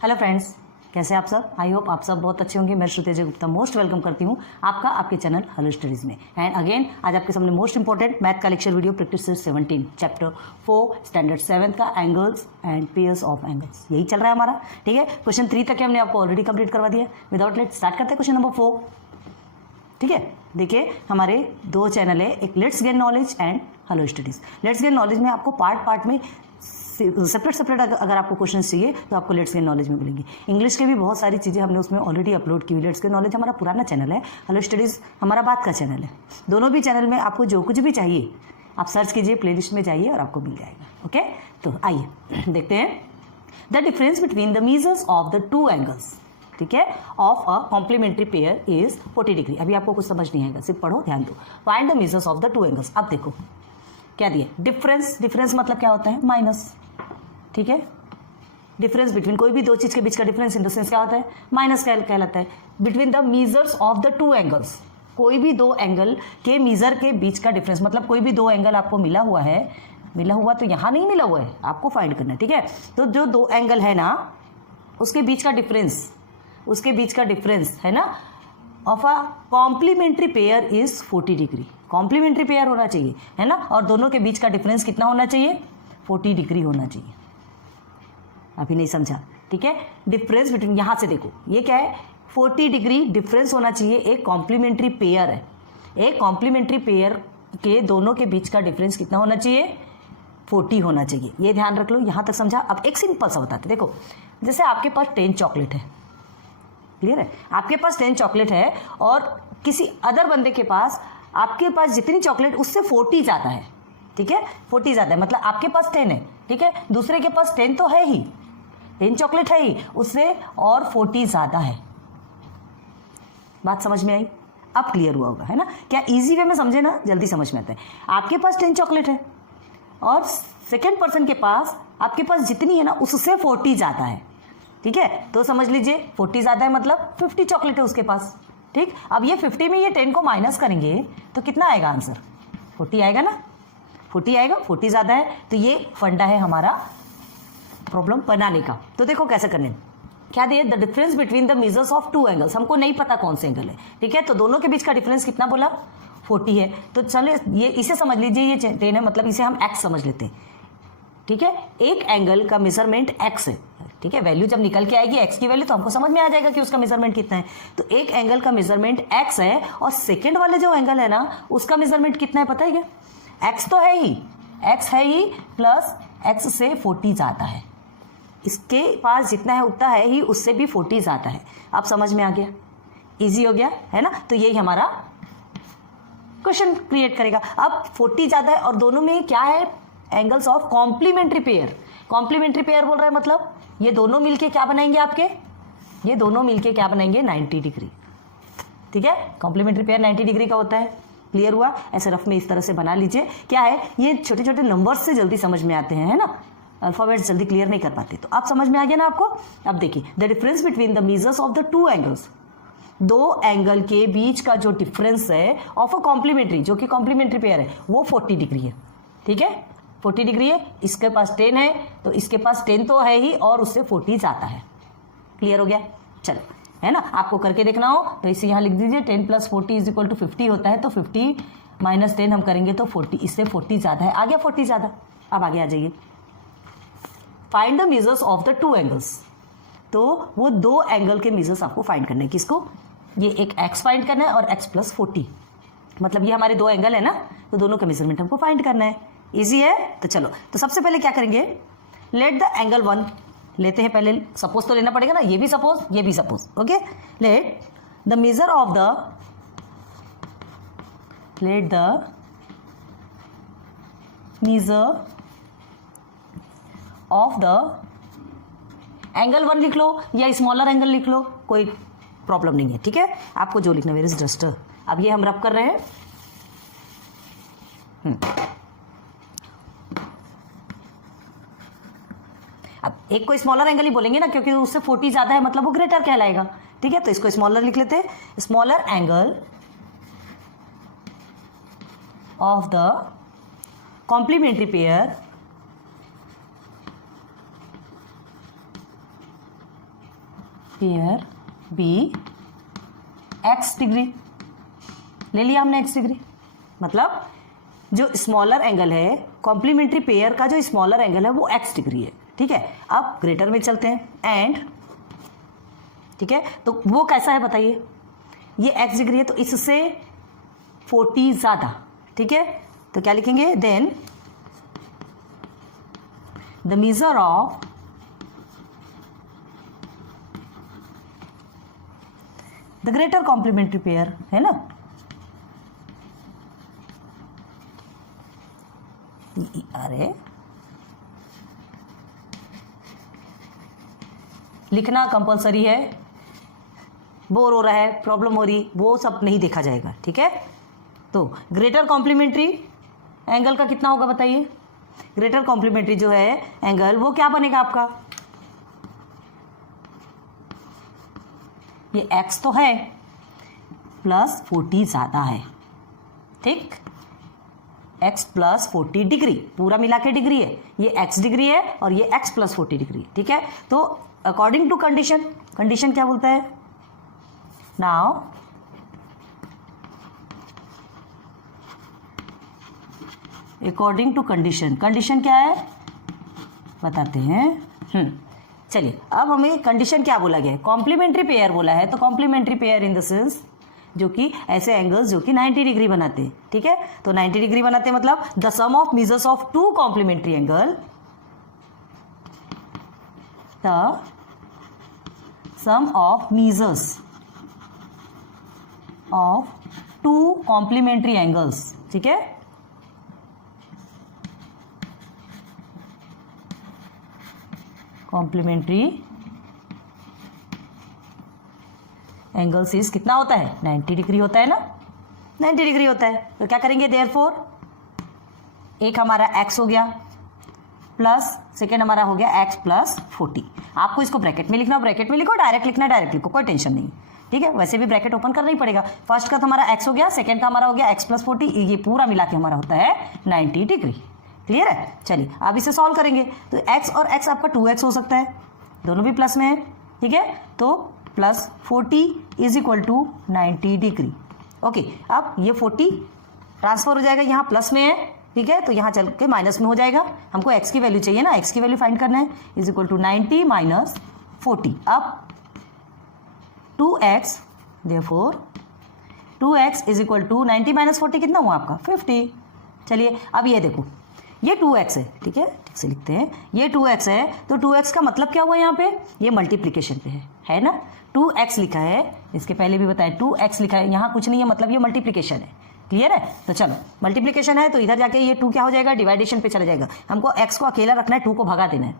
Hello friends, कैसे आप सब? आई होप आप सब बहुत अच्छे होंगे। मैं श्रुति अजय गुप्ता मोस्ट वेलकम करती हूँ आपका आपके चैनल हेलो स्टडीज़ में। एंड अगेन आज आपके सामने मोस्ट इंपॉर्टेंट मैथ का lecture video practice 17 chapter 4 standard 7 का angles and pairs of angles यही चल रहा है हमारा। ठीक है, क्वेश्चन 3 तक हमने आपको ऑलरेडी कंप्लीट करवा दिया। विदाउट लेट स्टार्ट करते हैं क्वेश्चन नंबर 4। ठीक है, देखिए हमारे दो चैनल है, एक let's gain knowledge and hello studies. Let's gain knowledge में आपको पार्ट में सेपरेट अगर आपको क्वेश्चन चाहिए तो आपको लेट्स गेन नॉलेज में मिलेंगी। इंग्लिश के भी बहुत सारी चीज़ें हमने उसमें ऑलरेडी अपलोड की हुई। लेट्स गेन नॉलेज हमारा पुराना चैनल है, हेलो स्टडीज़ हमारा बात का चैनल है। दोनों भी चैनल में आपको जो कुछ भी चाहिए आप सर्च कीजिए, प्लेलिस्ट में जाइए और आपको मिल जाएगा। ओके, तो आइए देखते हैं the difference between the measures of the two angles. ठीक है, of a complementary pair is 40 degree. अभी आपको कुछ समझ नहीं आएगा, सिर्फ पढ़ो, ध्यान दो। Find the measures of the two angles. अब देखो क्या दिया, डिफरेंस मतलब क्या होता है? माइनस। ठीक है, डिफरेंस बिटवीन कोई भी दो चीज के बीच का डिफरेंस इन द सेंस क्या होता है? माइनस कहलाता है। Between the measures of the two angles, कोई भी दो एंगल के मीजर के बीच का डिफरेंस, मतलब कोई भी दो एंगल आपको मिला हुआ तो यहाँ नहीं मिला हुआ है, आपको फाइंड करना है। ठीक है, तो जो दो एंगल है ना उसके बीच का डिफरेंस है ना of a complementary pair is 40 degree. Complementary pair होना चाहिए है ना, और दोनों के बीच का डिफरेंस कितना होना चाहिए? 40 डिग्री होना चाहिए। अभी नहीं समझा? ठीक है, डिफरेंस बिटवीन, यहां से देखो ये क्या है, 40 डिग्री डिफरेंस होना चाहिए। एक कॉम्प्लीमेंट्री पेयर है, एक कॉम्प्लीमेंट्री पेयर के दोनों के बीच का डिफरेंस कितना होना चाहिए? 40 होना चाहिए। ये ध्यान रख लो, यहां तक समझा। अब एक सिंपल सा बताते, देखो जैसे आपके पास 10 चॉकलेट है, क्लियर है? आपके पास 10 चॉकलेट है और किसी अदर बंदे के पास आपके पास जितनी चॉकलेट उससे 40 ज्यादा है। ठीक है, 40 ज्यादा है, मतलब आपके पास 10 है, ठीक है, दूसरे के पास 10 तो है ही, 10 चॉकलेट है ही, उससे और 40 ज्यादा है। बात समझ में आई? अब क्लियर हुआ होगा, है ना? क्या इजी वे में समझे ना, जल्दी समझ में आता है। आपके पास 10 चॉकलेट है और सेकेंड पर्सन के पास आपके पास जितनी है ना उससे 40 ज्यादा है। ठीक है, तो समझ लीजिए 40 ज्यादा है मतलब 50 चॉकलेट है उसके पास। ठीक, अब ये 50 में ये 10 को माइनस करेंगे तो कितना आएगा आंसर? 40 आएगा ना, 40 आएगा, 40 ज्यादा है। तो ये फंडा है हमारा प्रॉब्लम बनाने का। तो देखो कैसे करने, क्या दिए, the difference between the measures of two angles. हमको नहीं पता कौन से एंगल है, ठीक है, तो दोनों के बीच का डिफरेंस कितना बोला? 40 है। तो चलिए ये इसे समझ लीजिए, ये 10 है, मतलब इसे हम x समझ लेते हैं। ठीक है, एक एंगल का मेजरमेंट x है। ठीक है, वैल्यू जब निकल के आएगी x की वैल्यू तो हमको समझ में आ जाएगा कि उसका मेजरमेंट कितना है। तो एक एंगल का मेजरमेंट x है और सेकेंड वाले जो एंगल है ना उसका मेजरमेंट कितना है पता है क्या? x तो है ही, x है ही प्लस x से 40 ज्यादा है। इसके पास जितना है उतना है ही, उससे भी 40 ज्यादा है। अब समझ में आ गया, इजी हो गया है ना? तो यही हमारा क्वेश्चन क्रिएट करेगा। अब 40 ज्यादा है और दोनों में क्या है? Angles of complementary pair. Complementary pair बोल रहा है मतलब ये दोनों मिलके क्या बनाएंगे आपके? ये दोनों मिलके क्या बनाएंगे? 90 डिग्री। ठीक है, कॉम्प्लीमेंट्री पेयर 90 डिग्री का होता है। क्लियर हुआ? ऐसे रफ में इस तरह से बना लीजिए। क्या है, ये छोटे छोटे नंबर्स से जल्दी समझ में आते हैं, है ना? अल्फाबेट्स जल्दी क्लियर नहीं कर पाते। तो आप समझ में आ गया ना आपको? अब देखिए the difference between the measures of the two angles, दो एंगल के बीच का जो डिफरेंस है ऑफ अ कॉम्प्लीमेंट्री, जो कि कॉम्प्लीमेंट्री पेयर है, वो 40 डिग्री है। ठीक है, 40 डिग्री है, इसके पास 10 है तो इसके पास 10 तो है ही और उससे 40 ज्यादा है। क्लियर हो गया? चलो, है ना? आपको करके देखना हो तो इसे यहां लिख दीजिए, 10 + 40 = 50 होता है। तो 50 - 10 हम करेंगे तो 40, इससे 40 ज्यादा है। आ गया 40 ज्यादा। अब आगे आ जाइए, find the measures of the two angles. तो वो दो एंगल के मेजर्स आपको फाइंड करने हैं। किसको? ये एक x फाइंड करना है और x + 40, मतलब ये हमारे दो एंगल है ना, तो दोनों का मेजरमेंट हमको फाइंड करना है। इजी है? तो चलो, तो सबसे पहले क्या करेंगे, लेट द एंगल 1 लेते हैं। पहले सपोज तो लेना पड़ेगा ना, ये भी सपोज, ये भी suppose. Okay, let the measure of the angle 1 लिख लो या स्मॉलर एंगल लिख लो, कोई प्रॉब्लम नहीं है। ठीक है, आपको जो लिखना, वेयर इज डस्टर। अब ये हम रब कर रहे हैं। अब एक को स्मॉलर एंगल ही बोलेंगे ना, क्योंकि उससे 40 ज्यादा है, मतलब वो ग्रेटर कहलाएगा। ठीक है, तो इसको स्मॉलर लिख लेते हैं। Smaller angle of the complementary pair pair be x degree, ले लिया हमने एक्स डिग्री, मतलब जो स्मॉलर एंगल है कॉम्प्लीमेंट्री पेयर का, जो स्मॉलर एंगल है वो एक्स डिग्री है, ठीक है। अब ग्रेटर में चलते हैं, एंड ठीक है, तो वो कैसा है बताइए, ये एक्स डिग्री है तो इससे 40 ज्यादा, ठीक है। तो क्या लिखेंगे, then the measure of the greater complementary pair, है ना, अरे लिखना कंपलसरी है, बोर हो रहा है, प्रॉब्लम हो रही, वो सब नहीं देखा जाएगा, ठीक है। तो ग्रेटर कॉम्प्लीमेंट्री एंगल का कितना होगा बताइए, ग्रेटर कॉम्प्लीमेंट्री जो है एंगल वो क्या बनेगा आपका, ये x तो है प्लस 40 ज्यादा है, ठीक, x प्लस 40 डिग्री, पूरा मिला के डिग्री है, ये x डिग्री है और ये x प्लस 40 डिग्री, ठीक है। तो अकॉर्डिंग टू कंडीशन, कंडीशन क्या बोलता है, now according to condition, condition क्या है बताते हैं। चलिए अब हमें कंडीशन क्या बोला गया है, कॉम्प्लीमेंट्री पेयर बोला है, तो complementary pair in the sense जो कि ऐसे एंगल्स जो कि 90 डिग्री बनाते हैं, ठीक है। तो 90 डिग्री बनाते हैं मतलब the sum of measures of two complementary angle, the sum of measures of two complementary angles, ठीक है, कॉम्प्लीमेंट्री एंगल्स इज कितना होता है, 90 डिग्री होता है ना, 90 डिग्री होता है। तो क्या करेंगे, देयरफॉर एक हमारा x हो गया प्लस सेकेंड हमारा हो गया x प्लस 40, आपको इसको ब्रैकेट में लिखना, ब्रैकेट में लिखो, डायरेक्ट लिखना डायरेक्ट लिखो, कोई टेंशन नहीं, ठीक है। वैसे भी ब्रैकेट ओपन करना ही पड़ेगा, फर्स्ट का तो हमारा x हो गया, सेकेंड का हमारा हो गया x प्लस 40, ये पूरा मिला के हमारा होता है 90 डिग्री, क्लियर है। चलिए अब इसे सॉल्व करेंगे, तो x और x आपका 2x हो सकता है, दोनों भी प्लस में है, ठीक है। तो plus 40 is equal to 90 degree, okay. अब ये 40 ट्रांसफर हो जाएगा, यहाँ प्लस में है, ठीक है, तो यहाँ चल के माइनस में हो जाएगा, हमको x की वैल्यू चाहिए ना, x की वैल्यू फाइंड करना है, इज इक्वल टू 90 माइनस 40, अब 2x, therefore 2x is equal to 90 minus 40 कितना हुआ आपका 50। चलिए अब ये देखो, ये 2x है, ठीक है, ठीक से लिखते हैं, ये 2x है, तो 2x का मतलब क्या हुआ यहाँ पे, ये मल्टीप्लीकेशन पे है ना, 2x लिखा है, इसके पहले भी बताया 2x लिखा है, यहाँ कुछ नहीं है, मतलब ये मल्टीप्लीकेशन है, क्लियर है। तो चलो मल्टीप्लीकेशन है तो इधर जाके ये 2 क्या हो जाएगा, डिवाइडेशन पे चला जाएगा, हमको x को अकेला रखना है, 2 को भगा देना है,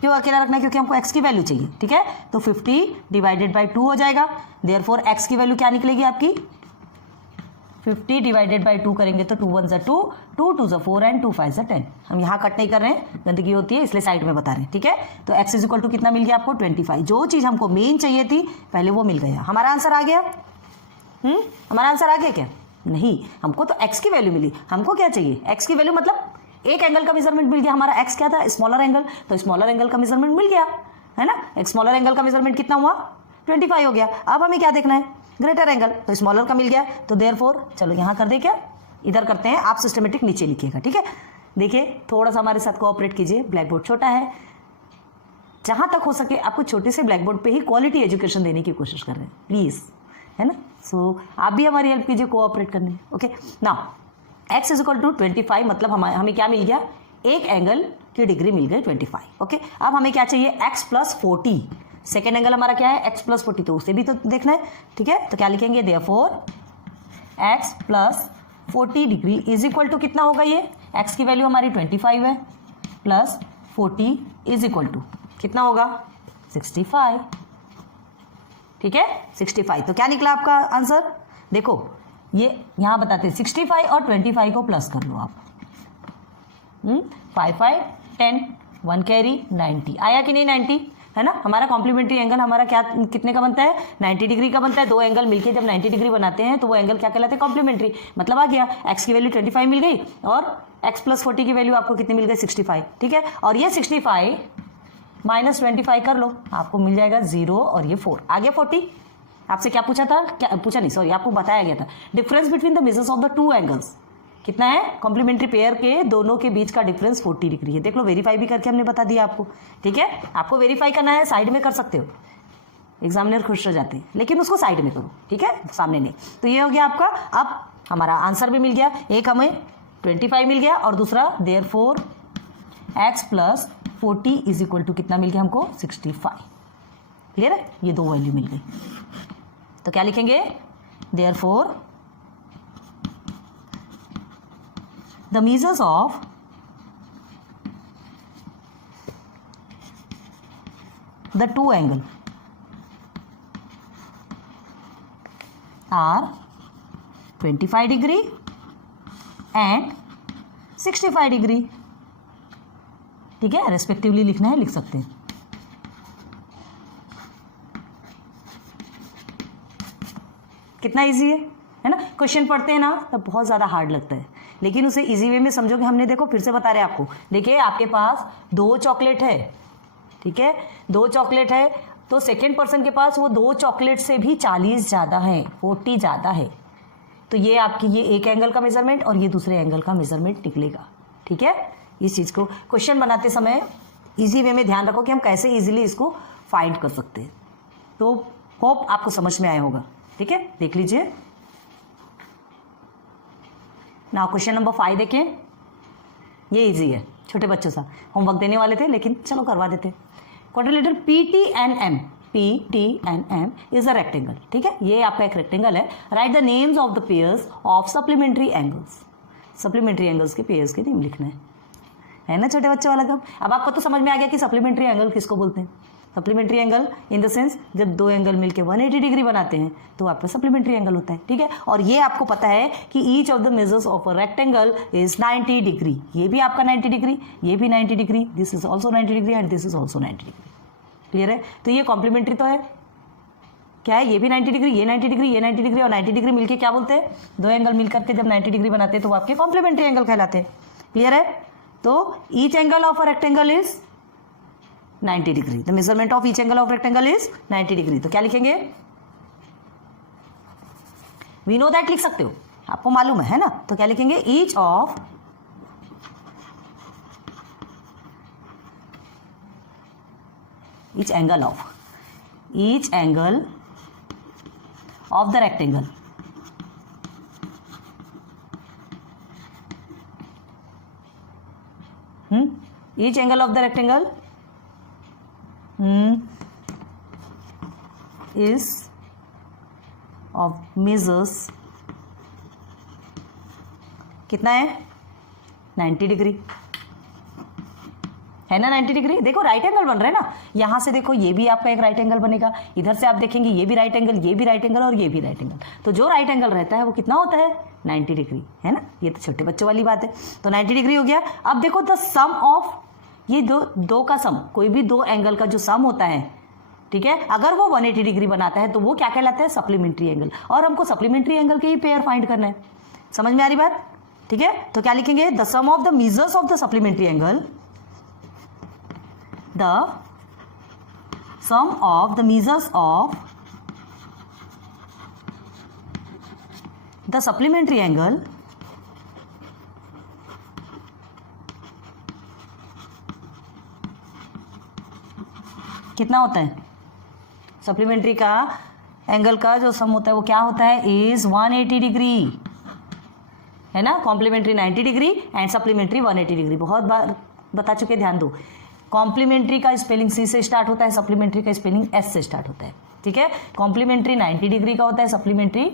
क्यों अकेला रखना है, क्योंकि हमको x की वैल्यू चाहिए, ठीक है। तो 50 डिवाइडेड बाई 2 हो जाएगा, देयरफॉर x की वैल्यू क्या निकलेगी आपकी, 50 डिवाइडेड बाई 2 करेंगे तो 2 1 ज़ा 2, 2 2 ज़ा 4 एंड 2 5 ज़ा 10, हम यहाँ कट नहीं कर रहे हैं, गंदगी होती है इसलिए साइड में बता रहे हैं, ठीक है। तो x इज इक्वल टू कितना मिल गया आपको 25, जो चीज़ हमको मेन चाहिए थी पहले वो मिल गया, हमारा आंसर आ गया, हमारा आंसर आ गया क्या, नहीं, हमको तो x की वैल्यू मिली, हमको क्या चाहिए, x की वैल्यू मतलब एक एंगल का मेजरमेंट मिल गया, हमारा x क्या था, स्मॉलर एंगल, तो स्मॉलर एंगल का मेजरमेंट मिल गया, है ना, एक स्मॉलर एंगल का मेजरमेंट कितना हुआ 25 हो गया। अब हमें क्या देखना है, ग्रेटर एंगल, तो स्मॉलर का मिल गया, तो देयरफॉर चलो यहाँ कर दे, क्या इधर करते हैं, आप सिस्टमेटिक नीचे लिखिएगा, ठीक है। देखिए थोड़ा सा हमारे साथ कोऑपरेट कीजिए, ब्लैक बोर्ड छोटा है, जहाँ तक हो सके आपको छोटे से ब्लैक बोर्ड पे ही क्वालिटी एजुकेशन देने की कोशिश कर रहे हैं प्लीज़, है ना। सो आप भी हमारी हेल्प कीजिए कोऑपरेट करने में, okay. Now x is equal to 25, मतलब हमें क्या मिल गया, एक एंगल की डिग्री मिल गई 25, ओके। अब हमें क्या चाहिए, x प्लस 40, सेकेंड एंगल हमारा क्या है x प्लस 40, तो उसे भी तो देखना है, ठीक है। तो क्या लिखेंगे, therefore x plus 40 degree is equal to कितना होगा, ये x की वैल्यू हमारी 25 है, प्लस 40 इज इक्वल टू कितना होगा 65, ठीक है 65। तो क्या निकला आपका आंसर, देखो ये यहाँ बताते हैं 65 और 25 को प्लस कर लो आप, 5 5 10 1 कैरी 90 आया कि नहीं, 90 है ना। हमारा कॉम्प्लीमेंट्री एंगल हमारा क्या कितने का बनता है, 90 डिग्री का बनता है। दो एंगल मिलके जब 90 डिग्री बनाते हैं तो वो एंगल क्या कहलाते हैं, कॉम्प्लीमेंट्री। मतलब आ गया x की वैल्यू 25 मिल गई और x प्लस 40 की वैल्यू आपको कितनी मिल गई 65, ठीक है। और ये 65 -25 कर लो, आपको मिल जाएगा 0 और ये 4 आ गया 40। आपसे क्या पूछा था, क्या पूछा नहीं सॉरी, आपको बताया गया था difference between the measures of the two angles कितना है, कॉम्प्लीमेंट्री पेयर के दोनों के बीच का डिफरेंस 40 डिग्री है। देख लो, वेरीफाई भी करके हमने बता दिया आपको। ठीक है, आपको वेरीफाई करना है साइड में कर सकते हो, एग्जामिनर खुश हो जाते हैं, लेकिन उसको साइड में करो, ठीक है, सामने नहीं। तो ये हो गया आपका, अब हमारा आंसर भी मिल गया, एक हमें 25 मिल गया और दूसरा देयरफॉर x + 40 = कितना मिल गया हमको 65। क्लियर है, ये दो वैल्यू मिल गई। तो क्या लिखेंगे, therefore the measures of the to angle are 25 degree and 65 degree. ठीक है, रेस्पेक्टिवली लिखना है, लिख सकते हैं। कितना इजी है ना। क्वेश्चन पढ़ते हैं ना तब बहुत ज़्यादा हार्ड लगता है, लेकिन उसे इजी वे में समझोगे। हमने देखो फिर से बता रहे हैं आपको, देखिए आपके पास 2 चॉकलेट है, ठीक है, 2 चॉकलेट है, तो सेकेंड पर्सन के पास वो 2 चॉकलेट से भी 40 ज़्यादा है, 40 ज़्यादा है। तो ये आपकी ये एक एंगल का मेजरमेंट और ये दूसरे एंगल का मेजरमेंट निकलेगा। ठीक है, इस चीज़ को क्वेश्चन बनाते समय इजी वे में ध्यान रखो कि हम कैसे इजीली इसको फाइंड कर सकते हैं। तो होप आपको समझ में आया होगा। ठीक है, देख लीजिए ना, क्वेश्चन नंबर 5 देखें। ये इजी है, छोटे बच्चों सा होमवर्क देने वाले थे, लेकिन चलो करवा देते। Quadrilateral PTNM is a rectangle. ठीक है, ये आपका एक रेक्टेंगल है। Right the names of the pairs of supplementary angles. Supplementary angles के पेयर्स के नेम लिखना है ना छोटे बच्चों वाला काम। अब आपको तो समझ में आ गया कि सप्लीमेंट्री एंगल किसको बोलते हैं। Supplementary angle in the sense जब 2 एंगल मिलके 180 डिग्री बनाते हैं तो आपका सप्लीमेंट्री एंगल होता है। ठीक है, और ये आपको पता है कि each of the measures of a rectangle is 90 degree. ये भी आपका 90 डिग्री, ये भी 90 degree, this is also 90 degree and this is also 90 degree. Clear है, तो ये कॉम्प्लीमेंट्री तो है। क्या है, ये भी 90 डिग्री, ये 90 डिग्री, ये 90 डिग्री और 90 डिग्री मिलके क्या बोलते हैं, 2 एंगल मिलकर के जब 90 डिग्री बनाते हैं तो वो आपके कॉम्प्लीमेंट्री एंगल कहलाते हैं। क्लियर है, तो each angle of a rectangle is 90 degree. The measurement of each angle of rectangle is 90 degree. तो क्या लिखेंगे, वी नो दैट लिख सकते हो, आपको मालूम है ना। तो क्या लिखेंगे, each angle of the rectangle each angle of the rectangle is of measures कितना है, 90 डिग्री है ना। 90 डिग्री देखो, राइट एंगल बन रहा है ना। यहां से देखो, ये भी आपका एक राइट एंगल बनेगा, इधर से आप देखेंगे ये भी राइट एंगल, ये भी राइट एंगल और ये भी राइट एंगल। तो जो राइट एंगल रहता है वो कितना होता है, 90 डिग्री, है ना। ये तो छोटे बच्चों वाली बात है। तो 90 डिग्री हो गया। अब देखो द सम ऑफ ये दो का सम, कोई भी 2 एंगल का जो सम होता है, ठीक है, अगर वो 180 डिग्री बनाता है तो वो क्या कहलाता है, सप्लीमेंट्री एंगल। और हमको सप्लीमेंट्री एंगल के ही पेयर फाइंड करना है। समझ में आ रही बात। ठीक है, तो क्या लिखेंगे, the sum of the measures of the supplementary angle, the sum of the measures of the supplementary angle कितना होता है, सप्लीमेंट्री का एंगल का जो सम होता है वो क्या होता है, इज 180 डिग्री, है ना। Complementary 90 degree and supplementary 180 degree. बहुत बार बता चुके, ध्यान दो। कॉम्प्लीमेंट्री का स्पेलिंग C से स्टार्ट होता है, सप्लीमेंट्री का स्पेलिंग S से स्टार्ट होता है। ठीक है, कॉम्प्लीमेंट्री 90 डिग्री का होता है, सप्लीमेंट्री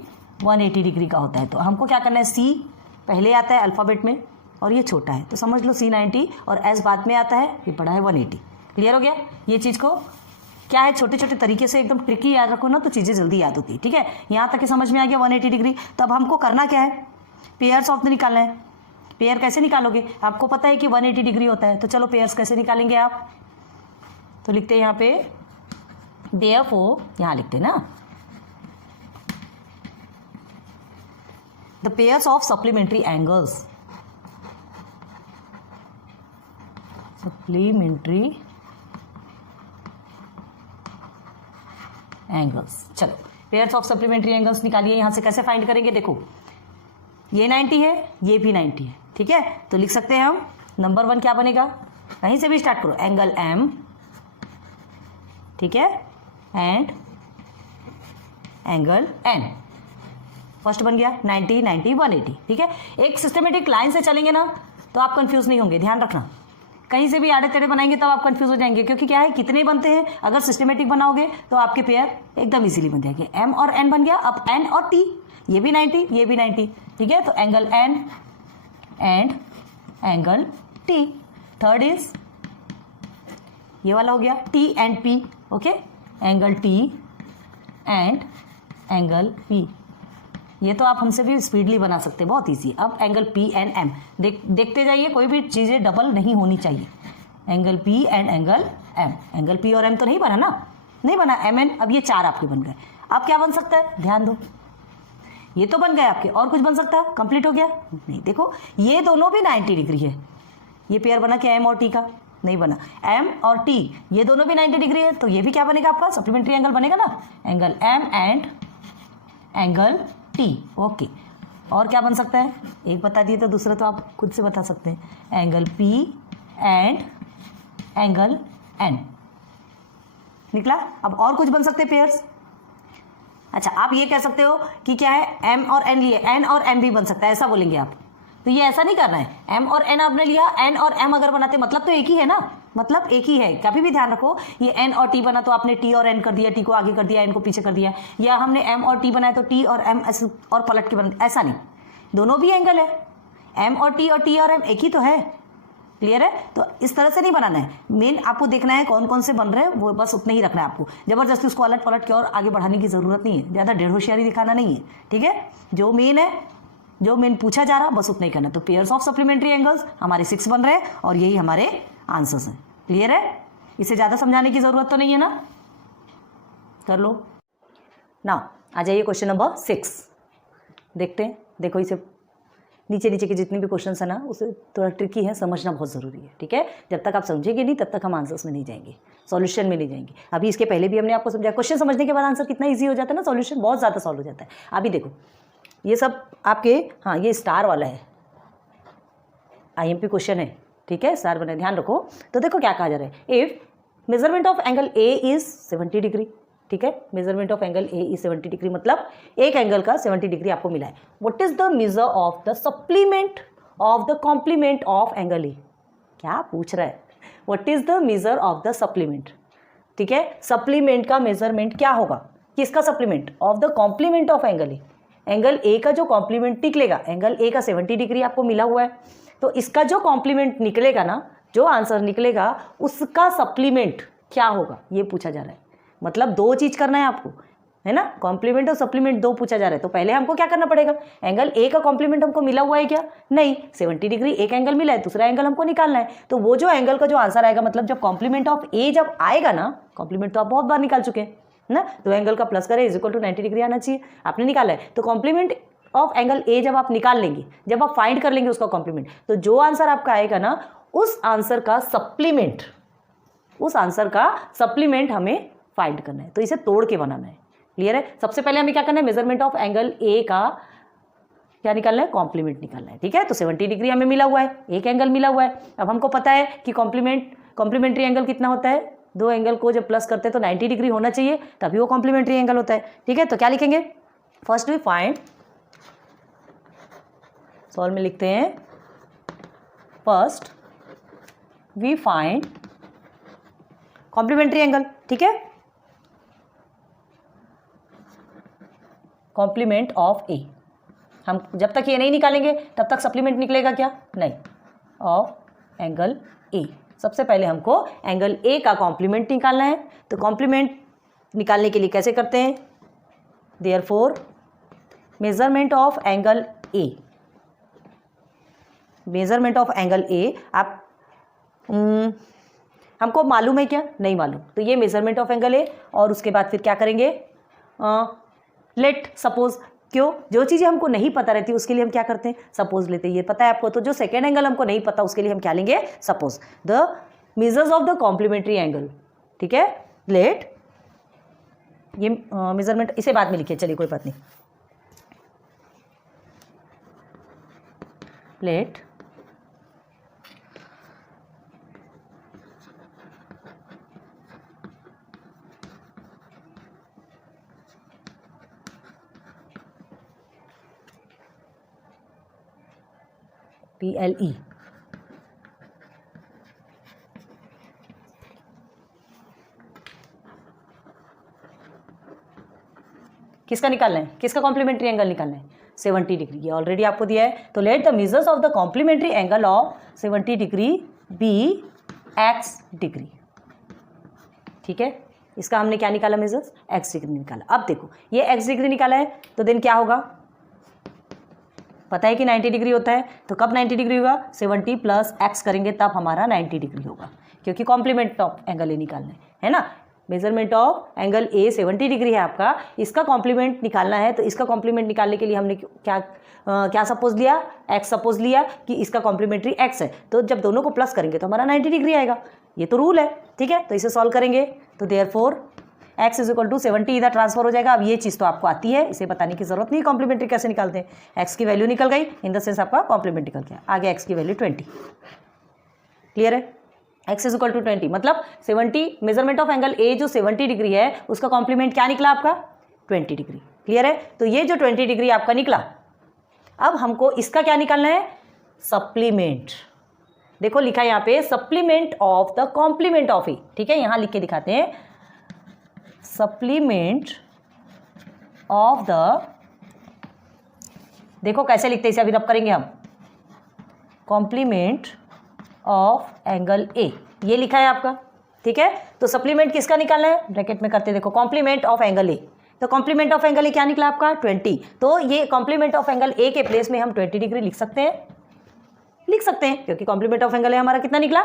180 डिग्री का होता है। तो हमको क्या करना है, C पहले आता है अल्फ़ाबेट में और ये छोटा है, तो समझ लो C 90 और S बाद में आता है, ये बड़ा है 180। क्लियर हो गया। ये चीज़ को क्या है, छोटे छोटे तरीके से एकदम ट्रिकी याद रखो ना, तो चीज़ें जल्दी याद होती है। ठीक है, यहाँ तक कि समझ में आ गया 180 डिग्री। तो अब हमको करना क्या है, पेयर्स ऑफ द निकालना है। पेयर कैसे निकालोगे, आपको पता है कि 180 डिग्री होता है, तो चलो पेयर्स कैसे निकालेंगे आप। तो लिखते हैं यहाँ पे देयरफॉर, यहाँ लिखते हैं ना, the pairs of supplementary angles, supplementary angles. चलो पेयर्स ऑफ सप्लीमेंट्री एंगल्स निकालिए। यहाँ से कैसे फाइंड करेंगे, देखो ये 90 है, ये भी 90 है, ठीक है। तो लिख सकते हैं हम नंबर 1 क्या बनेगा, कहीं से भी स्टार्ट करो, एंगल M, ठीक है, एंड एंगल N। फर्स्ट बन गया 90, 90, 180, ठीक है। एक सिस्टमेटिक लाइन से चलेंगे ना तो आप कंफ्यूज नहीं होंगे, ध्यान रखना। कहीं से भी आड़े टेढ़े बनाएंगे तब आप कंफ्यूज हो जाएंगे, क्योंकि क्या है कितने बनते हैं, अगर सिस्टमेटिक बनाओगे तो आपके पेयर एकदम इजीली बन जाएंगे। M और N बन गया, अब N और T, ये भी 90, ये भी 90, ठीक है। तो angle N and angle T। Third is ये वाला हो गया T and P, okay, angle T and angle P। ये तो आप हमसे भी स्पीडली बना सकते हैं, बहुत इजी। अब एंगल P एंड M, देखते जाइए, कोई भी चीज़ें डबल नहीं होनी चाहिए। Angle P and angle M, angle P और M तो नहीं बना ना, नहीं बना, MN। अब ये 4 आपके बन गए। अब क्या बन सकता है, ध्यान दो, ये तो बन गए आपके, और कुछ बन सकता है, कंप्लीट हो गया नहीं। देखो ये दोनों भी 90 डिग्री है, ये पेयर बना क्या M और T का, नहीं बना। M और T ये दोनों भी 90 डिग्री है, तो ये भी क्या बनेगा आपका, सप्लीमेंट्री एंगल बनेगा ना, angle M and angle T, okay. और क्या बन सकता है, एक बता दिए तो दूसरा तो आप खुद से बता सकते हैं, angle P and angle N निकला। अब और कुछ बन सकते हैं पेयर्स। अच्छा आप ये कह सकते हो कि क्या है, M और N लिए, N और M भी बन सकता है, ऐसा बोलेंगे आप। तो ये ऐसा नहीं करना है, M और N आपने लिया, N और M अगर बनाते मतलब तो एक ही है ना, मतलब एक ही है। कभी भी ध्यान रखो, ये N और T बना तो आपने T और N कर दिया, T को आगे कर दिया, N को पीछे कर दिया, या हमने M और T बनाया तो T और M और पलट के बना, ऐसा नहीं, दोनों भी एंगल है, M और T और M एक ही तो है, क्लियर है। तो इस तरह से नहीं बनाना है, मेन आपको देखना है कौन कौन से बन रहे हैं, वो बस उतना ही रखना है आपको। जबरदस्ती उसको अलट पलट के और आगे बढ़ाने की जरूरत नहीं है, ज़्यादा डेढ़ होशियारी दिखाना नहीं है, ठीक है। जो मेन है, जो मेन पूछा जा रहा बस उतना ही करना। तो पेयर्स ऑफ सप्लीमेंट्री एंगल्स हमारे 6 बन रहे हैं और यही हमारे आंसर्स हैं, क्लियर है। इसे ज़्यादा समझाने की ज़रूरत तो नहीं है ना, कर लो ना। आ जाइए क्वेश्चन नंबर 6 देखते हैं। देखो इसे नीचे नीचे के जितने भी क्वेश्चन है ना, उसे थोड़ा ट्रिकी है, समझना बहुत ज़रूरी है, ठीक है। जब तक आप समझेंगे नहीं तब तक हम आंसर्स में नहीं जाएंगे, सॉल्यूशन में नहीं जाएंगे। अभी इसके पहले भी हमने आपको समझाया, क्वेश्चन समझने के बाद आंसर कितना ईजी हो जाता है ना, सॉल्यूशन बहुत ज़्यादा सॉल्व हो जाता है। अभी देखो ये सब आपके, हाँ ये स्टार वाला है, IMP क्वेश्चन है, ठीक है, स्टार बना, ध्यान रखो। तो देखो क्या कहा जा रहा है, if measurement of angle A is 70 degree, ठीक है, measurement of angle A is 70 degree, मतलब एक एंगल का 70 डिग्री आपको मिला है। What is the measure of the supplement of the complement of angle A, क्या पूछ रहा है, what is the measure of the supplement, ठीक है। सप्लीमेंट का मेजरमेंट क्या होगा, किसका supplement, of the complement of angle A, angle A का जो कॉम्प्लीमेंट निकलेगा, एंगल A का 70 डिग्री आपको मिला हुआ है, तो इसका जो कॉम्प्लीमेंट निकलेगा ना, जो आंसर निकलेगा उसका सप्लीमेंट क्या होगा, ये पूछा जा रहा है। मतलब दो चीज़ करना है आपको, है ना, कॉम्प्लीमेंट और सप्लीमेंट दो पूछा जा रहा है। तो पहले हमको क्या करना पड़ेगा, एंगल A का कॉम्प्लीमेंट हमको मिला हुआ है क्या, नहीं, 70 डिग्री एक एंगल मिला है, दूसरा एंगल हमको निकालना है। तो वो जो एंगल का जो आंसर आएगा, मतलब जब कॉम्प्लीमेंट ऑफ A जब आएगा ना, कॉम्प्लीमेंट तो आप बहुत बार निकाल चुके हैं ना, तो एंगल का प्लस करें इज इक्वल टू 90 डिग्री आना चाहिए, आपने निकाला है। तो कॉम्प्लीमेंट ऑफ एंगल A जब आप निकाल लेंगे, जब आप फाइंड कर लेंगे उसका कॉम्प्लीमेंट, तो जो आंसर आपका आएगा ना, उस आंसर का सप्लीमेंट, उस आंसर का सप्लीमेंट हमें फाइंड करना है। तो इसे तोड़ के बनाना है, क्लियर है। सबसे पहले हमें क्या करना है, मेजरमेंट ऑफ एंगल A का क्या निकालना है, कॉम्प्लीमेंट निकालना है, ठीक है। तो 70 डिग्री हमें मिला हुआ है, एक एंगल मिला हुआ है। अब हमको पता है कि कॉम्प्लीमेंट्री एंगल कितना होता है, दो एंगल को जब प्लस करते हैं तो 90 डिग्री होना चाहिए, तभी वो कॉम्प्लीमेंट्री एंगल होता है, ठीक है। तो क्या लिखेंगे, फर्स्ट वी फाइंड, सॉल्व में लिखते हैं, first we find complementary angle, ठीक है, कॉम्प्लीमेंट ऑफ A। हम जब तक ये नहीं निकालेंगे तब तक सप्लीमेंट निकलेगा क्या, नहीं, ऑफ एंगल A। सबसे पहले हमको एंगल A का कॉम्प्लीमेंट निकालना है। तो कॉम्प्लीमेंट निकालने के लिए कैसे करते हैं, therefore measurement of angle A, measurement of angle A आप हमको मालूम है क्या, नहीं मालूम, तो ये मेजरमेंट ऑफ एंगल A। और उसके बाद फिर क्या करेंगे, लेट सपोज, क्यों, जो चीज़ें हमको नहीं पता रहती उसके लिए हम क्या करते हैं, सपोज लेते हैं। ये पता है आपको, तो जो सेकेंड एंगल हमको नहीं पता उसके लिए हम क्या लेंगे, suppose. The measures of the complementary angle, ठीक है, लेट ये मेजरमेंट इसे बाद में लिखिए, चलिए कोई बात नहीं। प्लेट PLE किसका निकालना है, किसका कॉम्प्लीमेंट्री एंगल निकालना है, 70 डिग्री। ये ऑलरेडी आपको दिया है। तो let the measures of the complementary angle of 70 degree B x degree. ठीक है, इसका हमने क्या निकाला मेजर्स, x डिग्री निकाला। अब देखो ये x डिग्री निकाला है तो देन क्या होगा, पता है कि 90 डिग्री होता है, तो कब 90 डिग्री होगा, 70 प्लस x करेंगे तब हमारा 90 डिग्री होगा, क्योंकि कॉम्प्लीमेंट ऑफ एंगल ए निकालना है ना। Measurement of angle A 70 degree है आपका, इसका कॉम्प्लीमेंट निकालना है। तो इसका कॉम्प्लीमेंट निकालने के लिए हमने क्या सपोज लिया, x सपोज लिया कि इसका कॉम्प्लीमेंट्री x है, तो जब दोनों को प्लस करेंगे तो हमारा 90 डिग्री आएगा। ये तो रूल है, ठीक है। तो इसे सॉल्व करेंगे तो therefore x is equal to 70 इधर ट्रांसफर हो जाएगा। अब ये चीज़ तो आपको आती है, इसे बताने की जरूरत नहीं, कॉम्प्लीमेंट्री कैसे निकालते हैं। x की वैल्यू निकल गई, इन द सेंस आपका कॉम्प्लीमेंट निकल गया, आगे x की वैल्यू 20। क्लियर है, x इज इक्वल टू 20 मतलब 70, मेजरमेंट ऑफ एंगल ए जो 70 डिग्री है उसका कॉम्प्लीमेंट क्या निकला आपका, 20 डिग्री। क्लियर है, तो ये जो 20 डिग्री आपका निकला, अब हमको इसका क्या निकालना है, सप्लीमेंट। देखो लिखा है यहाँ पे supplement of the complement of A, ठीक है, यहाँ लिख के दिखाते हैं, सप्लीमेंट ऑफ द, देखो कैसे लिखते हैं इसे, अभी रब करेंगे हम, कॉम्प्लीमेंट ऑफ एंगल ए, ये लिखा है आपका। ठीक है, तो सप्लीमेंट किसका निकालना है, ब्रैकेट में करते देखो, कॉम्प्लीमेंट ऑफ एंगल ए। तो कॉम्प्लीमेंट ऑफ एंगल ए क्या निकला आपका, 20। तो ये कॉम्प्लीमेंट ऑफ एंगल ए के प्लेस में हम 20 डिग्री लिख सकते हैं, क्योंकि कॉम्प्लीमेंट ऑफ एंगल ए हमारा कितना निकला,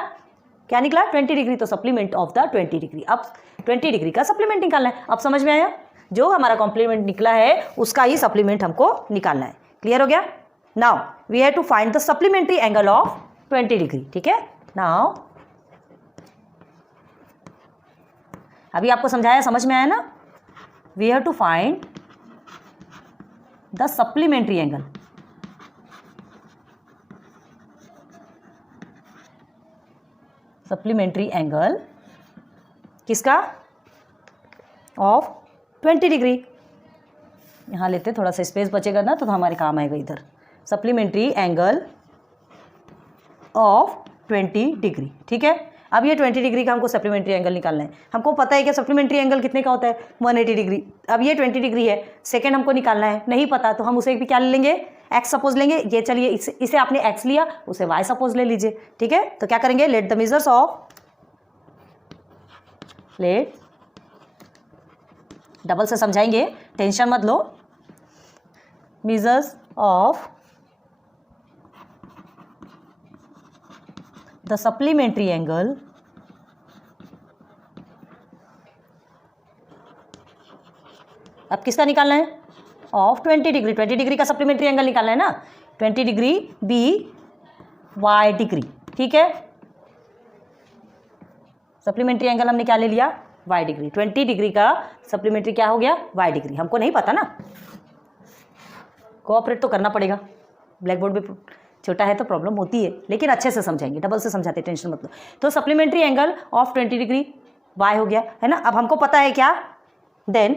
क्या निकला, 20 डिग्री। तो सप्लीमेंट ऑफ द 20 डिग्री, अब 20 डिग्री का सप्लीमेंट निकालना है। अब समझ में आया, जो हमारा कॉम्प्लीमेंट निकला है उसका ही सप्लीमेंट हमको निकालना है। क्लियर हो गया। Now we have to find the supplementary angle of 20 degree. ठीक है, नाउ अभी आपको समझाया, समझ में आया ना। We have to find the supplementary angle, supplementary angle किसका, ऑफ 20 डिग्री। यहां लेते, थोड़ा सा स्पेस बचेगा ना तो हमारे काम आएगा इधर, सप्लीमेंट्री एंगल ऑफ 20 डिग्री। ठीक है, अब ये 20 डिग्री का हमको सप्लीमेंट्री एंगल निकालना है। हमको पता है कि सप्लीमेंट्री एंगल कितने का होता है, 180 डिग्री। अब ये 20 डिग्री है, सेकंड हमको निकालना है, नहीं पता तो हम उसे भी क्या ले लेंगे, x सपोज लेंगे। ये चलिए इसे आपने x लिया, उसे y सपोज ले लीजिए। ठीक है, तो क्या करेंगे, let the measures of, let, double से समझाएंगे, टेंशन मत लो, measures of the supplementary angle अब किसका निकालना है, ऑफ 20 डिग्री। 20 डिग्री का सप्लीमेंट्री एंगल निकालना है ना, 20 डिग्री बी वाई डिग्री। ठीक है, सप्लीमेंट्री एंगल हमने क्या ले लिया, वाई डिग्री। 20 डिग्री का सप्लीमेंट्री क्या हो गया, वाई डिग्री। हमको नहीं पता ना, कोऑपरेट तो करना पड़ेगा, ब्लैक बोर्ड पे छोटा है तो प्रॉब्लम होती है, लेकिन अच्छे से समझाएंगे, डबल से समझाते, टेंशन मत लो। तो supplementary angle of 20 degree y हो गया है ना। अब हमको पता है क्या, then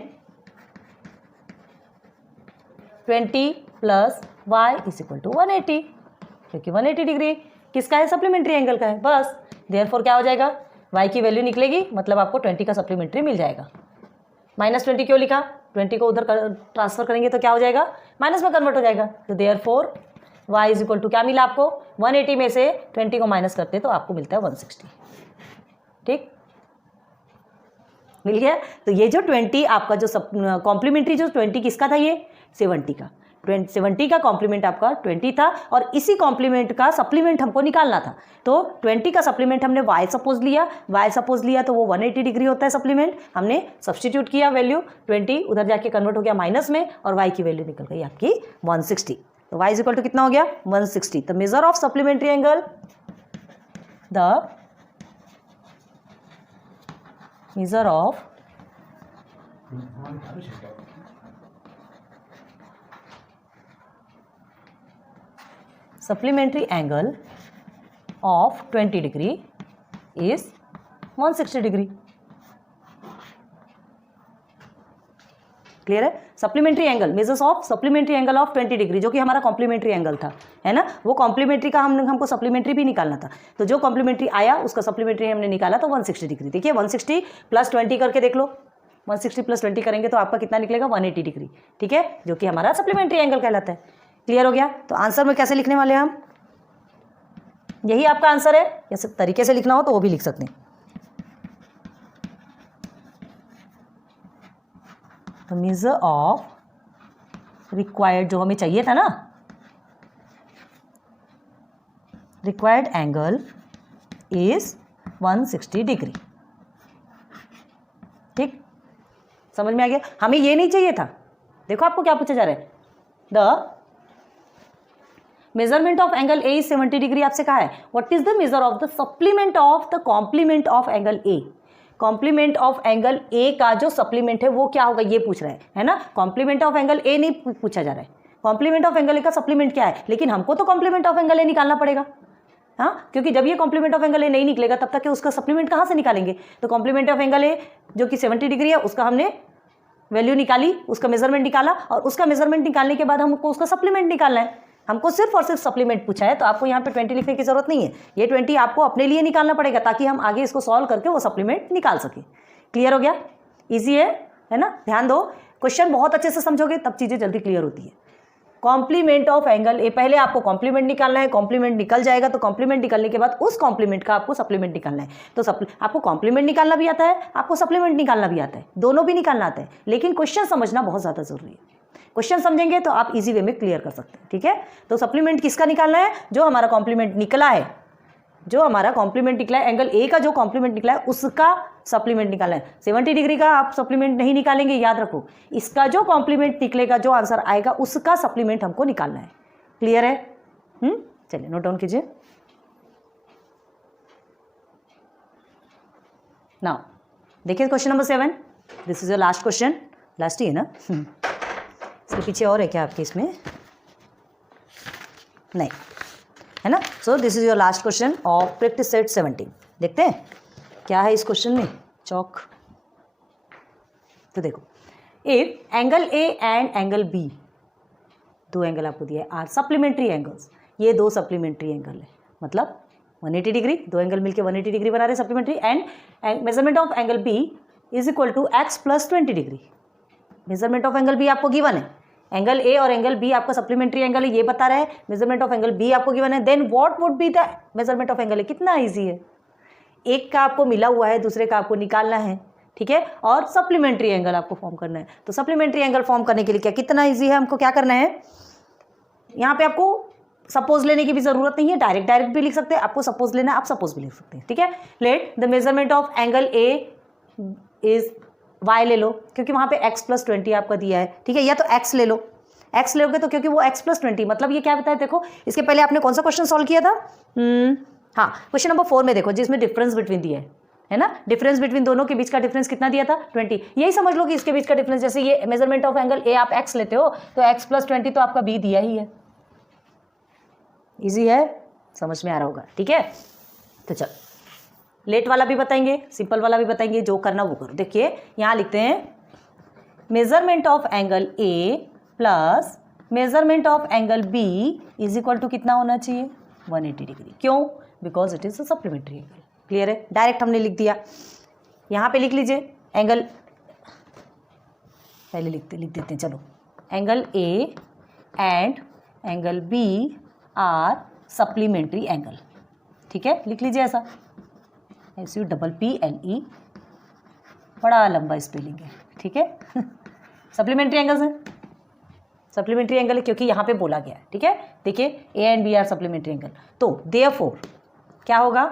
20 plus y is equal to 180, क्योंकि 180 डिग्री किसका है, सप्लीमेंट्री एंगल का है। बस देयरफॉर क्या हो जाएगा, वाई की वैल्यू निकलेगी, मतलब आपको 20 का सप्लीमेंट्री मिल जाएगा। -20 क्यों लिखा, 20 को उधर ट्रांसफर करेंगे तो क्या हो जाएगा, माइनस में कन्वर्ट हो जाएगा। तो therefore y is equal to क्या मिला आपको, 180 में से 20 को माइनस करते तो आपको मिलता है 160। ठीक, मिल गया। तो ये जो 20 आपका जो कॉम्प्लीमेंट्री जो 20 किसका था, ये 70 का, 70 का कॉम्प्लीमेंट आपका 20 था, और इसी कॉम्प्लीमेंट का सप्लीमेंट हमको निकालना था। तो 20 का सप्लीमेंट हमने y सपोज लिया, तो वो 180 डिग्री होता है सप्लीमेंट। हमने सब्सटीट्यूट किया वैल्यू, 20 उधर जाके कन्वर्ट हो गया माइनस में, और y की वैल्यू निकल गई आपकी 160। तो y इज इक्वल टू कितना हो गया, 160। The measure of supplementary angle, the measure of supplementary angle of 20 degree is 160 degree. Clear है? Supplementary angle, measures of supplementary angle of 20 degree, जो कि हमारा कॉम्प्लीमेंट्री एंगल था, है ना। वो कॉम्प्लीमेंट्री का हमको सप्लीमेंट्री भी निकालना था, तो जो कॉम्प्लीमेंट्री आया उसका सप्लीमेंट्री हमने निकाला तो 160 डिग्री। देखिए 160 + 20 करके देख लो, 160 + 20 करेंगे तो आपका कितना निकलेगा, 180 डिग्री। ठीक है, जो कि हमारा सप्लीमेंट्री एंगल कहलाता है। क्लियर हो गया? तो आंसर में कैसे लिखने वाले हैं हम, यही आपका आंसर है, या सिर्फ तरीके से लिखना हो तो वो भी लिख सकते हैं। तो मेजर ऑफ रिक्वायर्ड, जो हमें चाहिए था ना, रिक्वायर्ड एंगल इज 160 डिग्री। ठीक, समझ में आ गया? हमें ये नहीं चाहिए था। देखो आपको क्या पूछा जा रहा है, the measurement of angle A is 70 degree. आपसे कहा है what is the measure of the supplement of the complement of angle A. Complement of angle A का जो सप्लीमेंट है वो क्या होगा, ये पूछ रहा है ना। कॉम्प्लीमेंट ऑफ एंगल ए नहीं पूछा जा रहा है, कॉम्प्लीमेंट ऑफ एंगल ए का सप्लीमेंट क्या है, लेकिन हमको तो कॉम्प्लीमेंट ऑफ एंगल ए निकालना पड़ेगा। हाँ, क्योंकि जब ये कॉम्प्लीमेंट ऑफ एंगल ए नहीं निकलेगा तब तक उसका सप्लीमेंट कहाँ से निकालेंगे। तो कॉम्प्लीमेंट ऑफ एंगल ए जो कि 70 डिग्री है, उसका हमने वैल्यू निकाली, उसका मेजरमेंट निकाला, और उसका मेजरमेंट निकालने के बाद हमको उसका सप्लीमेंट निकालना है। हमको सिर्फ और सिर्फ सप्लीमेंट पूछा है, तो आपको यहाँ पे 20 लिखने की जरूरत नहीं है, ये 20 आपको अपने लिए निकालना पड़ेगा ताकि हम आगे इसको सॉल्व करके वो सप्लीमेंट निकाल सके। क्लियर हो गया? इजी है ना। ध्यान दो, क्वेश्चन बहुत अच्छे से समझोगे तब चीज़ें जल्दी क्लियर होती है। कॉम्प्लीमेंट ऑफ एंगल ए, पहले आपको कॉम्प्लीमेंट निकालना है, कॉम्प्लीमेंट निकल जाएगा तो कॉम्प्लीमेंट निकलने के बाद उस कॉम्प्लीमेंट का आपको सप्लीमेंट निकालना है। तो आपको कॉम्प्लीमेंट निकालना भी आता है, आपको सप्लीमेंट निकालना भी आता है, दोनों भी निकालना आता है, लेकिन क्वेश्चन समझना बहुत ज़्यादा जरूरी है। क्वेश्चन समझेंगे तो आप इजी वे में क्लियर कर सकते हैं। ठीक है, तो सप्लीमेंट किसका निकालना है, जो हमारा कॉम्प्लीमेंट निकला है, जो हमारा कॉम्प्लीमेंट निकला है, एंगल ए का जो कॉम्प्लीमेंट निकला है उसका सप्लीमेंट निकालना है। 70 डिग्री का आप सप्लीमेंट नहीं निकालेंगे, याद रखो, इसका जो कॉम्प्लीमेंट निकलेगा, जो आंसर आएगा उसका सप्लीमेंट हमको निकालना है। क्लियर है? चलिए नोट डाउन कीजिए। नाउ देखिए question number 7, this is your last question, last ही है ना। इसके पीछे और है क्या आपके इसमें? नहीं है ना। So this is your last question of practice set 17। देखते हैं क्या है इस क्वेश्चन में। चौक, तो देखो, if angle A and angle B, दो एंगल आपको दिया है, आर सप्लीमेंट्री एंगल्स, ये दो सप्लीमेंट्री एंगल है, मतलब 180 डिग्री, दो एंगल मिलके 180 डिग्री बना रहे supplementary, and measurement of angle B is equal to x + 20 degree. Measurement of angle B आपको गिवन है, एंगल ए और एंगल बी आपका सप्लीमेंट्री एंगल है, ये बता रहा है। मेजरमेंट ऑफ एंगल बी आपको गिवन है, then what would be the measurement of angle A. कितना इजी है, एक का आपको मिला हुआ है, दूसरे का आपको निकालना है। ठीक है, और सप्लीमेंट्री एंगल आपको फॉर्म करना है। तो सप्लीमेंट्री एंगल फॉर्म करने के लिए क्या, कितना इजी है, हमको क्या करना है, यहाँ पे आपको सपोज लेने की भी जरूरत नहीं है, डायरेक्ट भी लिख सकते हैं। आपको सपोज लेना है, आप सपोज भी लिख सकते हैं। ठीक है, let the measurement of angle A is y ले लो, क्योंकि वहाँ पे x + 20 आपका दिया है। ठीक है, या तो x ले लो, x लोगे तो क्योंकि वो x + 20, मतलब ये क्या बताया, देखो इसके पहले आपने कौन सा क्वेश्चन सॉल्व किया था, हाँ क्वेश्चन नंबर 4 में देखो, जिसमें डिफरेंस बिटवीन दिया है ना, डिफरेंस बिटवीन दोनों के बीच का डिफरेंस कितना दिया था, 20। यही समझ लो कि इसके बीच का डिफरेंस, जैसे ये मेजरमेंट ऑफ एंगल ए आप x लेते हो तो x + 20 तो आपका b दिया ही है। इजी है, समझ में आ रहा होगा। ठीक है, तो चलो लेट वाला भी बताएंगे, सिंपल वाला भी बताएंगे, जो करना वो करो। देखिए यहाँ लिखते हैं measurement of angle A plus measurement of angle B is equal to कितना होना चाहिए, 180 डिग्री। क्यों, because it is a supplementary angle. Clear है, डायरेक्ट हमने लिख दिया। यहाँ पे लिख लीजिए एंगल, पहले लिख देते हैं, चलो angle A and angle B are supplementary angle. ठीक है, लिख लीजिए ऐसा, SUPPLE, बड़ा लंबा स्पेलिंग है। ठीक है, सप्लीमेंट्री एंगल्स हैं, सप्लीमेंट्री एंगल है क्योंकि यहाँ पे बोला गया है। ठीक है, देखिए A and B are supplementary angle, तो देयरफॉर क्या होगा,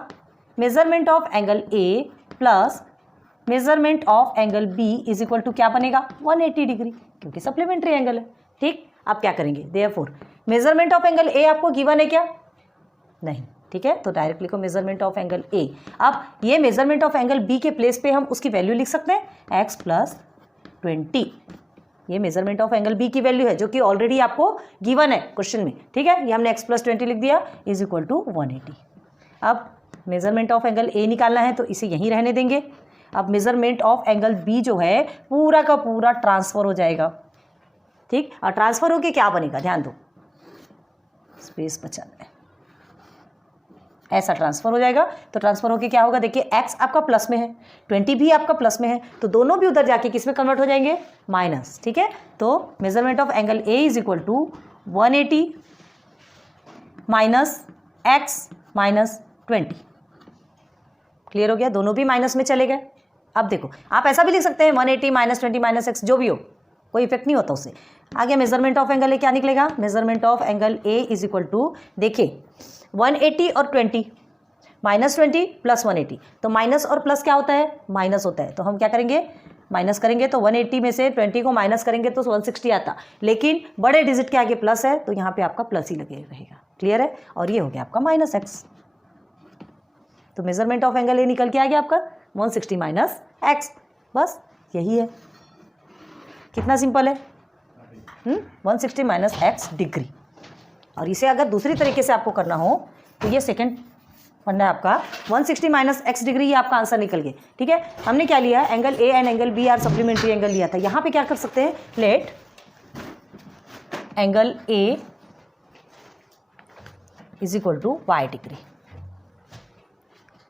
measurement of angle A plus measurement of angle B is equal to क्या बनेगा, 180 डिग्री, क्योंकि सप्लीमेंट्री एंगल है। ठीक, आप क्या करेंगे, देयरफॉर मेजरमेंट ऑफ एंगल ए आपको गिवन है क्या, नहीं। ठीक है, तो डायरेक्ट लिखो मेजरमेंट ऑफ एंगल ए। अब ये मेजरमेंट ऑफ एंगल बी के प्लेस पे हम उसकी वैल्यू लिख सकते हैं, x + 20। ये मेजरमेंट ऑफ एंगल बी की वैल्यू है जो कि ऑलरेडी आपको गिवन है क्वेश्चन में, ठीक है। ये हमने x + 20 लिख दिया इज इक्वल टू 180। अब मेजरमेंट ऑफ एंगल ए निकालना है तो इसे यहीं रहने देंगे। अब मेजरमेंट ऑफ एंगल बी जो है पूरा का पूरा ट्रांसफर हो जाएगा, ठीक। और ट्रांसफर होके क्या बनेगा, ध्यान दो, स्पेस बचाना है, ऐसा ट्रांसफर हो जाएगा। तो ट्रांसफर होके क्या होगा, देखिए x आपका प्लस में है, 20 भी आपका प्लस में है, तो दोनों भी उधर जाके किस में कन्वर्ट हो जाएंगे, माइनस, ठीक है। तो measurement of angle A is equal to 180 minus x minus 20। Clear हो गया, दोनों भी माइनस में चले गए। अब देखो आप ऐसा भी लिख सकते हैं 180 माइनस 20 माइनस x, जो भी हो, कोई इफेक्ट नहीं होता उससे। आगे मेजरमेंट ऑफ एंगल ए क्या निकलेगा, measurement of angle A is equal to, देखिए 180 और 20 माइनस 20 प्लस 180, तो माइनस और प्लस क्या होता है, माइनस होता है। तो हम क्या करेंगे, माइनस करेंगे, तो 180 में से 20 को माइनस करेंगे तो 160 आता, लेकिन बड़े डिजिट के आगे प्लस है तो यहाँ पे आपका प्लस ही लगे रहेगा। क्लियर है, और ये हो गया आपका माइनस x। तो मेजरमेंट ऑफ एंगल ए निकल के आ गया आपका 160 माइनस x, बस यही है। कितना सिंपल है, 160 माइनस x डिग्री। और इसे अगर दूसरी तरीके से आपको करना हो तो ये सेकंड पढ़ना है आपका, 160 माइनस x डिग्री, ये आपका आंसर निकल गया, ठीक है। हमने क्या लिया, angle A and angle B are supplementary angle लिया था। यहाँ पे क्या कर सकते हैं, let angle A is equal to y degree,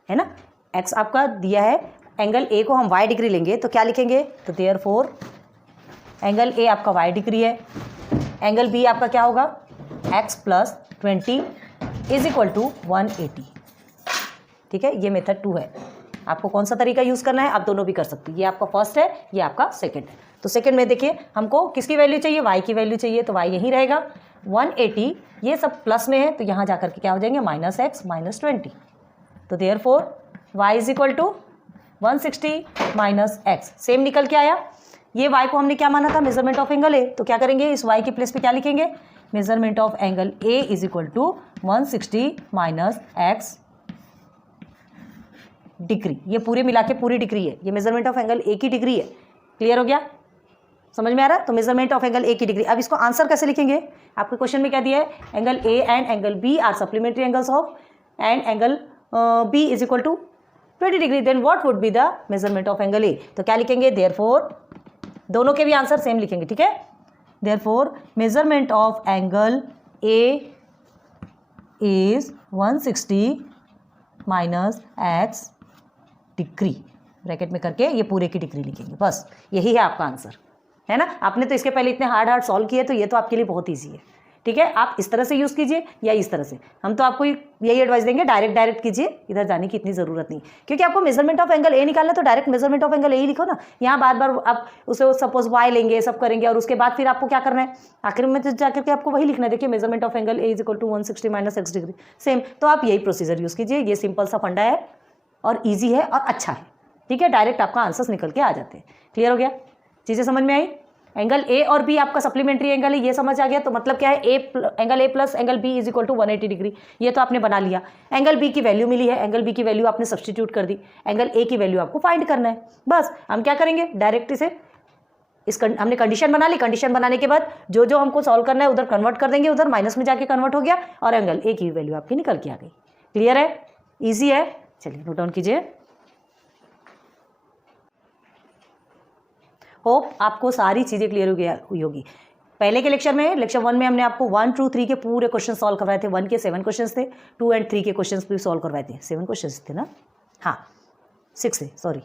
है ना। x आपका दिया है, एंगल ए को हम y डिग्री लेंगे तो क्या लिखेंगे, तो देयरफॉर एंगल ए आपका y डिग्री है, एंगल बी आपका क्या होगा, x + 20 इज इक्वल टू 180, ठीक है। ये मेथड 2 है, आपको कौन सा तरीका यूज़ करना है, आप दोनों भी कर सकते हैं। ये आपका फर्स्ट है, ये आपका सेकंड है। तो सेकंड में देखिए हमको किसकी वैल्यू चाहिए, y की वैल्यू चाहिए, तो y यहीं रहेगा 180, ये सब प्लस में है तो यहाँ जाकर के क्या हो जाएंगे, माइनस x माइनस 20। तो therefore y is equal to 160 minus x, same निकल के आया। ये y को हमने क्या माना था, मेजरमेंट ऑफ एंगल ए, तो क्या करेंगे, इस y के प्लेस पे क्या लिखेंगे, measurement of angle A is equal to 160 minus x degree. ये पूरे मिला के पूरी डिग्री है, ये मेजरमेंट ऑफ एंगल ए की डिग्री है। क्लियर हो गया, समझ में आ रहा है। तो मेजरमेंट ऑफ एंगल ए की डिग्री। अब इसको आंसर कैसे लिखेंगे, आपके क्वेश्चन में क्या दिया है, angle A and angle B are supplementary angles of and angle B is equal to 20 degree, then what would be the measurement of angle A. तो क्या लिखेंगे, देयरफॉर दोनों के भी आंसर सेम लिखेंगे, ठीक है। Therefore measurement of angle A is 160 minus x degree, bracket में करके ये पूरे की डिग्री लिखेंगे, बस यही है आपका आंसर, है ना। आपने तो इसके पहले इतने हार्ड सॉल्व किए, तो ये तो आपके लिए बहुत ईजी है, ठीक है। आप इस तरह से यूज़ कीजिए या इस तरह से, हम तो आपको यही एडवाइस देंगे, डायरेक्ट कीजिए, इधर जाने की इतनी ज़रूरत नहीं, क्योंकि आपको मेजरमेंट ऑफ एंगल ए निकालना है तो direct measurement of angle A ही लिखो ना। यहाँ बार बार आप उसे सपोज y लेंगे, सब करेंगे, और उसके बाद फिर आपको क्या करना है, आखिर में जाकर के आपको वही लिखना है। देखिए measurement of angle A is equal to 160 minus x degree, same. तो आप यही प्रोसीजर यूज़ कीजिए, ये सिंपल सा फंडा है और ईजी है और अच्छा है, ठीक है। डायरेक्ट आपका आंसर्स निकल के आ जाते हैं। क्लियर हो गया, चीज़ें समझ में आई। एंगल ए और बी आपका सप्लीमेंट्री एंगल है, ये समझ आ गया। तो मतलब क्या है, angle A plus angle B is equal to 180 degree, ये तो आपने बना लिया। एंगल बी की वैल्यू मिली है, एंगल बी की वैल्यू आपने सब्सटीट्यूट कर दी, एंगल ए की वैल्यू आपको फाइंड करना है। बस हम क्या करेंगे, डायरेक्ट इसे हमने कंडीशन बना ली, कंडीशन बनाने के बाद जो जो हमको सॉल्व करना है उधर कन्वर्ट कर देंगे, उधर माइनस में जाके कन्वर्ट हो गया और एंगल ए की वैल्यू आपकी निकल के आ गई। क्लियर है, ईजी है। चलिए नोट डाउन कीजिए। होप आपको सारी चीज़ें क्लियर हुई होगी। पहले के लेक्चर में, लेक्चर 1 में हमने आपको 1, 2, 3 के पूरे क्वेश्चन सॉल्व करवाए थे। 1 के 7 क्वेश्चन थे, 2 और 3 के क्वेश्चन भी सॉल्व करवाए थे। 7 क्वेश्चन थे ना, हाँ 6 थे, सॉरी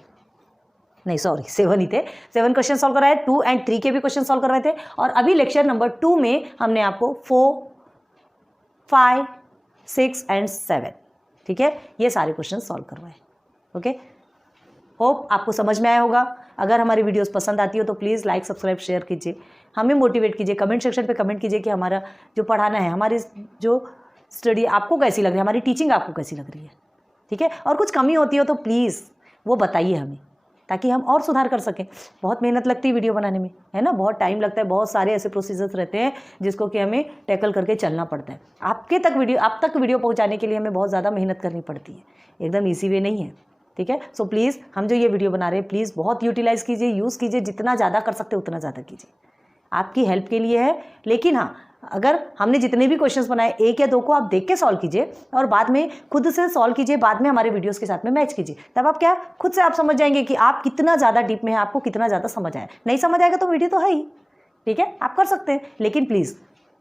7 ही थे। 7 क्वेश्चन सॉल्व कराए, 2 और 3 के भी क्वेश्चन सॉल्व करवाए थे। और अभी लेक्चर नंबर 2 में हमने आपको 4, 5, 6 और 7, ठीक है, ये सारे क्वेश्चन सॉल्व करवाए। ओके, होप आपको समझ में आया होगा। अगर हमारी वीडियोस पसंद आती हो तो प्लीज़ लाइक, सब्सक्राइब, शेयर कीजिए, हमें मोटिवेट कीजिए। कमेंट सेक्शन पे कमेंट कीजिए कि हमारा जो पढ़ाना है, हमारी जो स्टडी आपको कैसी लग रही है, हमारी टीचिंग आपको कैसी लग रही है, ठीक है। और कुछ कमी होती हो तो प्लीज़ वो बताइए हमें, ताकि हम और सुधार कर सकें। बहुत मेहनत लगती है वीडियो बनाने में, है ना, बहुत टाइम लगता है, बहुत सारे ऐसे प्रोसीजर्स रहते हैं जिसको कि हमें टैकल करके चलना पड़ता है। आप तक वीडियो पहुंचाने के लिए हमें बहुत ज़्यादा मेहनत करनी पड़ती है, एकदम ईजी वे नहीं है, ठीक है। सो प्लीज़ हम जो ये वीडियो बना रहे हैं प्लीज़ बहुत यूटिलाइज़ कीजिए, यूज़ कीजिए, जितना ज़्यादा कर सकते उतना ज़्यादा कीजिए, आपकी हेल्प के लिए है। लेकिन हाँ, अगर हमने जितने भी क्वेश्चंस बनाए 1 या 2 को आप देख के सॉल्व कीजिए और बाद में खुद से सॉल्व कीजिए, बाद में हमारे वीडियोस के साथ में मैच कीजिए, तब आप क्या खुद से आप समझ जाएंगे कि आप कितना ज़्यादा डीप में है, आपको कितना ज़्यादा समझ आया। नहीं समझ आएगा तो वीडियो तो है ही, ठीक है, आप कर सकते हैं, लेकिन प्लीज़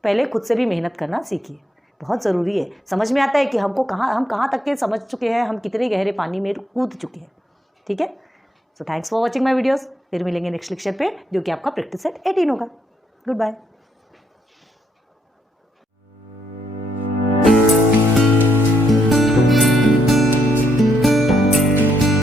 पहले खुद से भी मेहनत करना सीखिए, बहुत ज़रूरी है। समझ में आता है कि हम कहाँ तक के समझ चुके हैं, हम कितने गहरे पानी में कूद चुके हैं, ठीक है। So thanks for watching my videos. फिर मिलेंगे नेक्स्ट लेक्चर पे, जो कि आपका प्रैक्टिस सेट 18 होगा। Good bye.